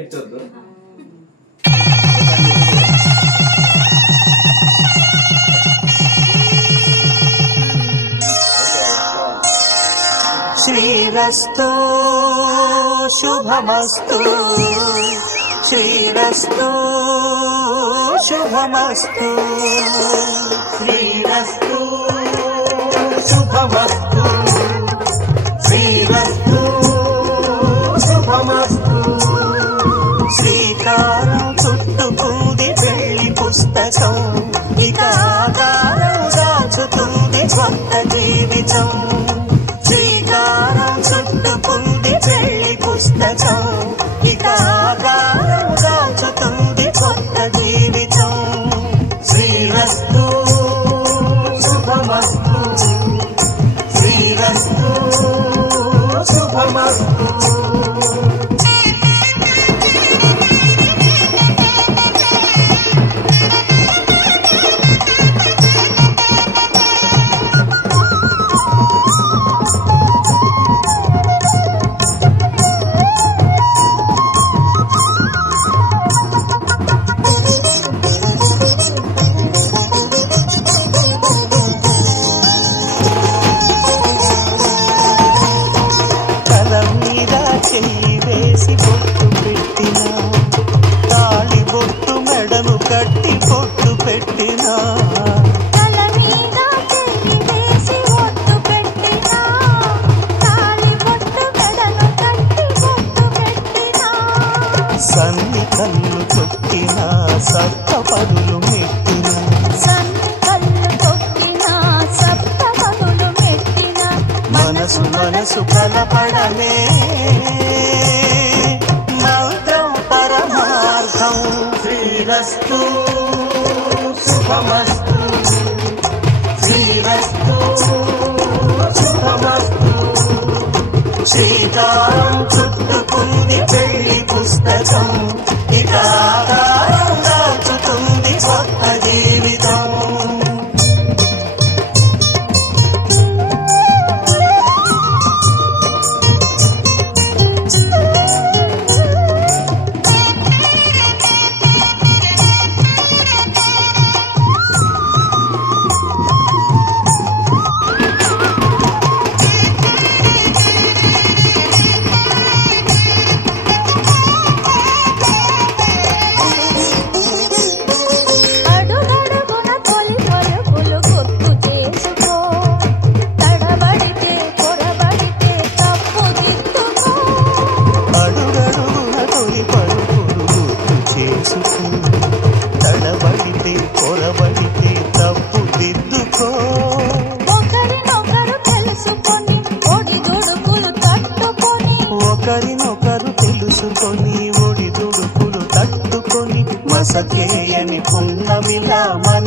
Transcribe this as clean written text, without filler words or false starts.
ఎట్టొద్దు. శ్రీరస్తు శుభమస్తు శ్రీరస్తు శుభమస్తు శ్రీరస్తు శుభమస్తు శ్రీరస్తు శుభమస్తు. శ్రీకారం చుట్టుకుంది పెళ్లి పుస్తకం, ఇక ఆకారం దాచుతుంది కొత్త జీవితం. శ్రీకారం చుట్టుకుంది పెళ్లి పుస్తకం, ఇక ఆకారం దాచుతుంది కొత్త జీవితం. శ్రీరస్తు శుభమస్తు శ్రీరస్తు శుభమస్తు. చెయ్యి వేసి బొట్టు పెట్టినా, తాళి బొట్టు మెడను కట్టి బొట్టు పెట్టినా, తల మీద చెయ్యి వేసి బొట్టు పెట్టినా, తాళి బొట్టు మెడను కట్టి బొట్టు పెట్టినా, సన్ని కళ్ళు తొక్కినా సప్త పదులు మెట్టినా, సన్ని కళ్ళు తొక్కినా సప్త పదులు మెట్టినా, మనసు మనసు కలపడమే మంత్రం పరమార్థం. శ్రీరస్తు శుభమస్తు శ్రీరస్తు శుభమస్తు. శ్రీకారం చుట్టుకుంది పెళ్లి పుస్తకం, ఇక ఆకారం దాచుతుంది కొత్త జీవితం. తడబడితే పొరబడితే తప్పు దిద్దుకో. ఒకరినొకరు తెలుసుకొని ఒడిదుడుకులు తట్టుకొని, ఒకరినొకరు తెలుసుకొని ఒడిదుడుకులు తట్టుకొని, మసకేయని పున్నమిలా మని